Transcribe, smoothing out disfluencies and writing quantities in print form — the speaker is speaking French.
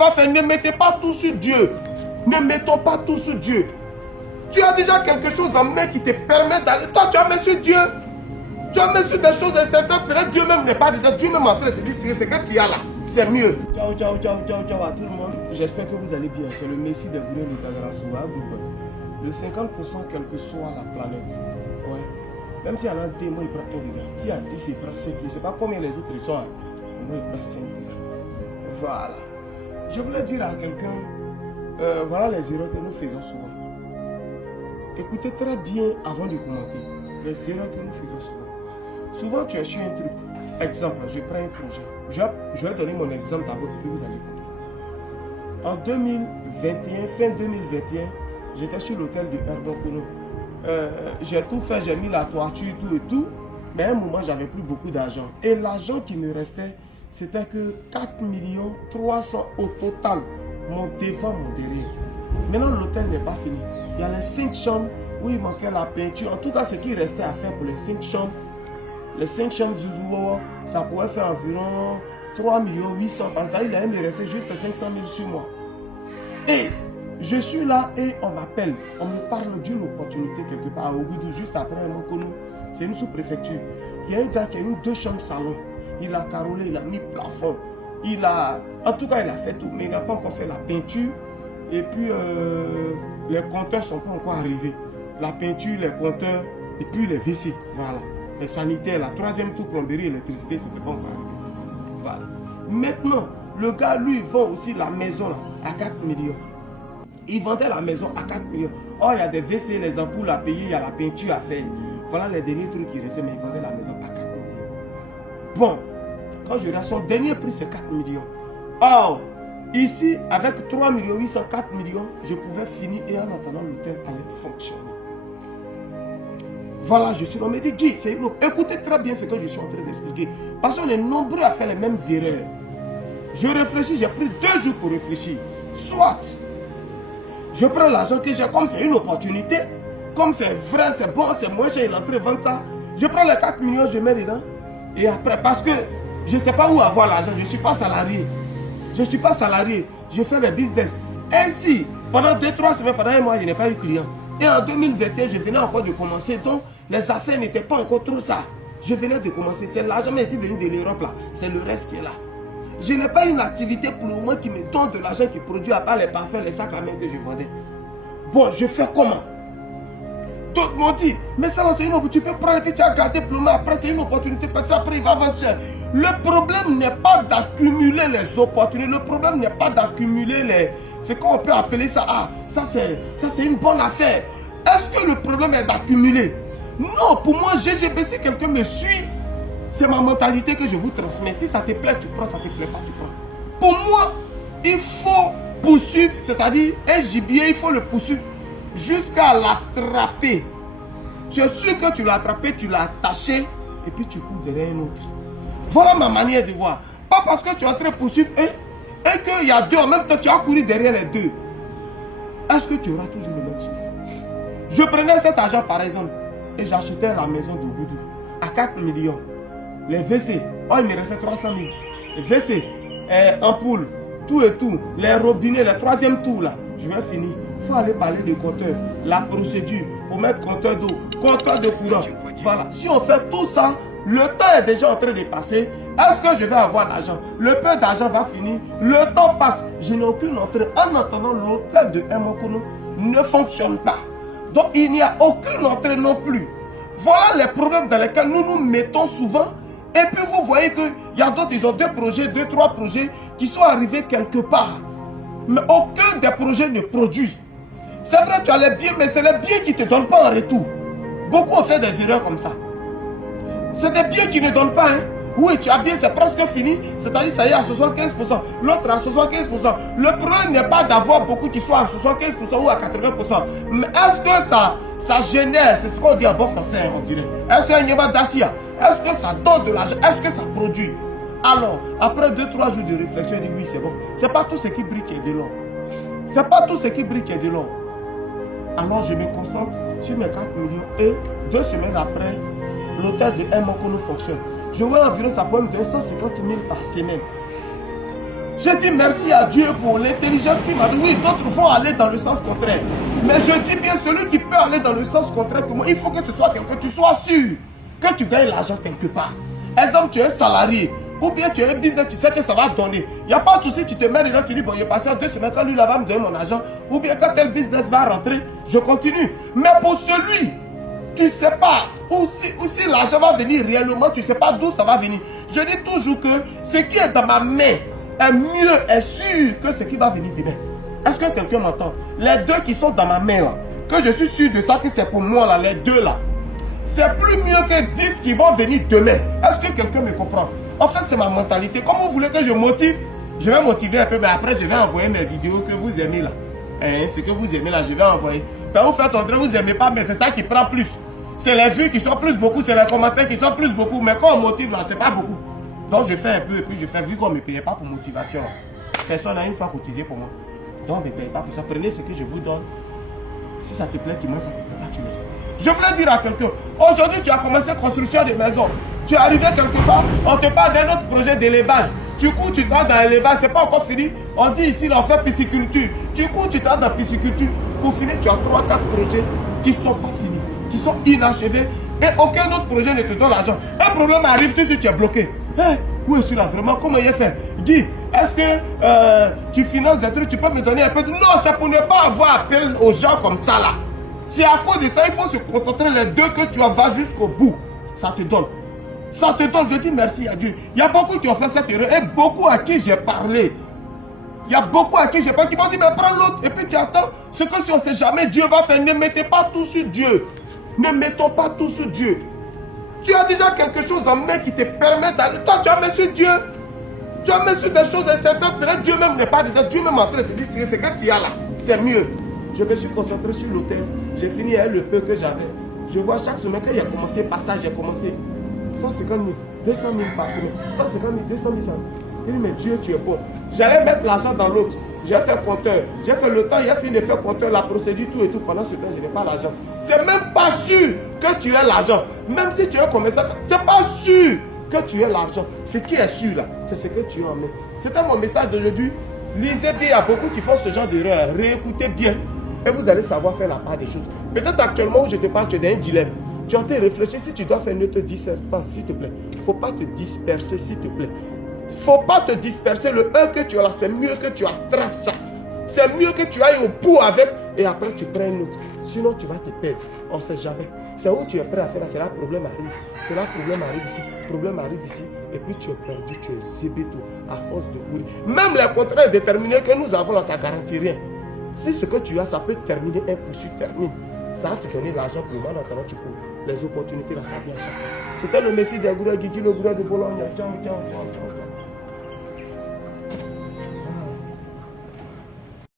Ne mettez pas tout sur Dieu. Ne mettons pas tout sur Dieu. Tu as déjà quelque chose en main qui te permet d'aller. Toi, tu as mis sur Dieu. Tu as mis sur des choses incertaines. Peut-être Dieu même n'est pas dedans. Dieu même en train de te dire ce que tu as là. C'est mieux. Ciao, ciao, ciao, ciao, ciao à tout le monde. J'espère que vous allez bien. C'est le Messie des Gourets de Tagarasouba. Le 50%, quelle que soit la planète. Ouais. Même s'il y en a des, moi, il prend un dedans. S'il y a 10, il prend 5. Je ne sais pas combien les autres ils sont. Moi, il prend 5 dedans. Voilà. Je voulais dire à quelqu'un, voilà les erreurs que nous faisons souvent. Écoutez très bien avant de commenter. Les erreurs que nous faisons souvent. Souvent, tu es sur un truc. Exemple, je prends un projet. Je vais donner mon exemple d'abord et puis vous allez comprendre. En 2021, fin 2021, j'étais sur l'hôtel de Erdokono. J'ai tout fait, j'ai mis la toiture, tout et tout. Mais à un moment, j'avais plus beaucoup d'argent. Et l'argent qui me restait, c'était que 4 300 000 au total, mon devant, mon derrière. Maintenant, l'hôtel n'est pas fini. Il y a les 5 chambres où il manquait la peinture. En tout cas, ce qui restait à faire pour les 5 chambres, Zouzouawa, ça pouvait faire environ 3 800 000. Parce qu'il allait me rester juste 500 000 sur moi. Et je suis là et on m'appelle. On me parle d'une opportunité quelque part à Ougoudou, juste après Mokono. C'est une sous-préfecture. Il y a un gars qui a eu 2 chambres salon. Il a carrelé, il a mis plafond. En tout cas, il a fait tout, mais il n'a pas encore fait la peinture. Et puis, les compteurs ne sont pas encore arrivés. La peinture, les compteurs, et puis les WC. Voilà. Les sanitaires, la troisième tour, plomberie, électricité, c'était pas encore arrivé. Voilà. Maintenant, le gars, lui, vend aussi la maison là, à 4 millions. Il vendait la maison à 4 millions. Oh, il y a des WC, les ampoules à payer, il y a la peinture à faire. Voilà les derniers trucs qui restaient, mais il vendait la maison à 4 millions. Bon, quand je regarde, son dernier prix, c'est 4 millions. Or, ici, avec 3 800 000, 4 millions, je pouvais finir et en attendant, l'hôtel allait fonctionner. Voilà, je suis là, on me dit, Guy, c'est une... Écoutez très bien ce que je suis en train d'expliquer. Parce qu'on est nombreux à faire les mêmes erreurs. Je réfléchis, j'ai pris 2 jours pour réfléchir. Soit, je prends l'argent que j'ai, comme c'est une opportunité, comme c'est vrai, c'est bon, c'est moins cher, il est en train de vendre ça. Je prends les 4 millions, je mets dedans. Et après, parce que je ne sais pas où avoir l'argent, je ne suis pas salarié. Je ne suis pas salarié, je fais le business. Ainsi, pendant 2-3 semaines, pendant un mois, je n'ai pas eu de client. Et en 2021, je venais encore de commencer, donc les affaires n'étaient pas encore trop ça. Je venais de commencer, c'est l'argent, mais je suis venu de l'Europe là, c'est le reste qui est là. Je n'ai pas une activité pour le moment qui me donne de l'argent qui produit à part les parfums, les sacs à main que je vendais. Bon, je fais comment? D'autres m'ont dit, mais ça c'est une opportunité, tu peux prendre et puis tu as gardé pour le moment, après c'est une opportunité, parce qu'après il va vendre cher. Le problème n'est pas d'accumuler les opportunités, le problème n'est pas d'accumuler les... C'est qu'on peut appeler ça, ah, ça c'est une bonne affaire. Est-ce que le problème est d'accumuler? Non, pour moi, GGB, si quelqu'un me suit, c'est ma mentalité que je vous transmets. Si ça te plaît, tu prends, ça te plaît pas, tu prends. Pour moi, il faut poursuivre, c'est-à-dire un gibier, il faut le poursuivre jusqu'à l'attraper. Tu es sûr que tu l'as attrapé, tu l'as attaché, et puis tu cours derrière un autre. Voilà ma manière de voir. Pas parce que tu es en train de poursuivre un, et qu'il y a 2 en même temps, tu as couru derrière les 2. Est-ce que tu auras toujours le même souffle? Je prenais cet argent par exemple, et j'achetais la maison de Goudou à 4 millions. Les WC, oh il me restait 300 000. Les WC, ampoule, tout et tout, les robinets, le 3e tour là, je vais finir. Il faut aller parler de compteur, la procédure pour mettre compteur d'eau, compteur de courant. Voilà, si on fait tout ça, le temps est déjà en train de passer. Est-ce que je vais avoir l'argent? Le peu d'argent va finir. Le temps passe. Je n'ai aucune entrée. En attendant, l'hôtel de Mmokono ne fonctionne pas. Donc, il n'y a aucune entrée non plus. Voilà les problèmes dans lesquels nous nous mettons souvent. Et puis, vous voyez qu'il y a d'autres, ils ont 2 projets, 2-3 projets qui sont arrivés quelque part. Mais aucun des projets ne produit. C'est vrai, tu as les biens, mais c'est les biens qui ne te donnent pas en retour. Beaucoup ont fait des erreurs comme ça. C'est des biens qui ne donnent pas. Hein. Oui, tu as bien, c'est presque fini. C'est-à-dire, ça y est à 75%. L'autre à 75%. Le problème n'est pas d'avoir beaucoup qui soient à 75% ou à 80%. Mais est-ce que ça génère, c'est ce qu'on dit en bon français, on dirait. Est-ce qu'il y a d'assia? Est-ce que ça donne de l'argent? Est-ce que ça produit? Alors, après 2-3 jours de réflexion, je dis oui, c'est bon. C'est pas tout ce qui brille qui est de l'or. C'est pas tout ce qui brille qui est de l'or. Alors, je me concentre sur mes 4 millions et 2 semaines après, l'hôtel de Mmokono fonctionne. Je vois environ ça peut me donner 150 000 par semaine. Je dis merci à Dieu pour l'intelligence qu'il m'a dit. Oui, d'autres vont aller dans le sens contraire. Mais je dis bien, celui qui peut aller dans le sens contraire que moi, il faut que ce soit quelqu'un, tu sois sûr que tu gagnes l'argent quelque part. Exemple, tu es salarié, ou bien tu es un business, tu sais que ça va donner. Il n'y a pas de souci, tu te mets dedans, tu dis, bon, il est passé en 2 semaines, quand lui là va me donner mon argent, ou bien quand tel business va rentrer, je continue. Mais pour celui, tu ne sais pas où si l'argent va venir réellement, tu ne sais pas d'où ça va venir. Je dis toujours que ce qui est dans ma main est mieux, est sûr que ce qui va venir demain. Est-ce que quelqu'un m'entend? Les 2 qui sont dans ma main là, que je suis sûr de ça que c'est pour moi là, les 2 là, c'est plus mieux que 10 qui vont venir demain. Est-ce que quelqu'un me comprend? En fait, c'est ma mentalité. Comme vous voulez que je motive, je vais motiver un peu, mais après je vais envoyer mes vidéos que vous aimez là. Ce que vous aimez là, je vais envoyer. Ben, vous faites entrer, vous n'aimez pas, mais c'est ça qui prend plus. C'est les vues qui sont plus beaucoup, c'est les commentaires qui sont plus beaucoup, mais quand on motive là, c'est pas beaucoup. Donc je fais un peu et puis je fais, vu qu'on ne me payait pas pour motivation. Personne n'a une fois cotisé pour moi. Donc ne me payez pas pour ça. Prenez ce que je vous donne. Si ça te plaît, tu manges, ça te plaît pas, tu laisses. Je voulais dire à quelqu'un, aujourd'hui tu as commencé construction de maison. Tu es arrivé quelque part, on te parle d'un autre projet d'élevage. Tu cours, tu travailles dans l'élevage, c'est pas encore fini. On dit ici, là, on fait pisciculture. Tu cours, tu travailles dans pisciculture. Pour finir, tu as 3-4 projets qui ne sont pas finis, qui sont inachevés. Et aucun autre projet ne te donne l'argent. Un problème arrive, tout de suite tu es bloqué. Où est-ce là vraiment? Comment il est fait? Dis, est-ce que tu finances des trucs, tu peux me donner un peu de... Non, c'est pour ne pas avoir appel aux gens comme ça là. C'est à cause de ça, il faut se concentrer les 2 que tu vas jusqu'au bout. Ça te donne. Ça te donne, je dis merci à Dieu. Il y a beaucoup qui ont fait cette erreur et beaucoup à qui j'ai parlé. Il y a beaucoup à qui j'ai parlé qui m'ont dit, mais prends l'autre et puis tu attends. Ce que si on ne sait jamais, Dieu va faire. Ne mettez pas tout sur Dieu. Ne mettons pas tout sur Dieu. Tu as déjà quelque chose en main qui te permet d'aller. Toi, tu as mis sur Dieu. Tu as mis sur des choses incertaines. Peut-être Dieu même n'est pas dedans. Dieu même en train de te dire, ce que tu as là, c'est mieux. Je me suis concentré sur l'hôtel. J'ai fini avec le peu que j'avais. Je vois chaque semaine, quand il a commencé par ça, j'ai commencé 150 000, 200 000 par semaine. 150 000, 200 000. Il dit, mais Dieu, tu es bon. J'allais mettre l'argent dans l'autre. J'ai fait compteur. J'ai fait le temps, il a fini de faire compteur, la procédure, tout et tout. Pendant ce temps, je n'ai pas l'argent. C'est même pas sûr que tu aies l'argent. Même si tu es un commerçant, c'est pas sûr que tu aies l'argent. Ce qui est sûr là, c'est ce que tu en mets. C'était mon message d'aujourd'hui. Lisez bien, il y a beaucoup qui font ce genre d'erreur. Réécoutez bien. Et vous allez savoir faire la part des choses. Peut-être actuellement où je te parle, tu es dans un dilemme. Tu as réfléchi, si tu dois faire, ne te disperse pas, s'il te plaît. Il ne faut pas te disperser, s'il te plaît. Il ne faut pas te disperser. Le 1 que tu as là, c'est mieux que tu attrapes ça. C'est mieux que tu ailles au bout avec et après tu prends un autre. Sinon, tu vas te perdre. On ne sait jamais. C'est où tu es prêt à faire là, c'est là le problème arrive. C'est là le problème arrive ici. Le problème arrive ici. Et puis tu es perdu, tu es zébéto à force de courir. Même les contrats déterminés que nous avons là, ça ne garantit rien. Si ce que tu as, ça peut terminer, un poursuite termine. Ça va te donner l'argent pour moi, maintenant tu cours. Les opportunités là, ça vient à chaque fois. C'était le Messie des gourous, Guigui, le gourou de Bologne. Ciao, ciao, ciao, ciao.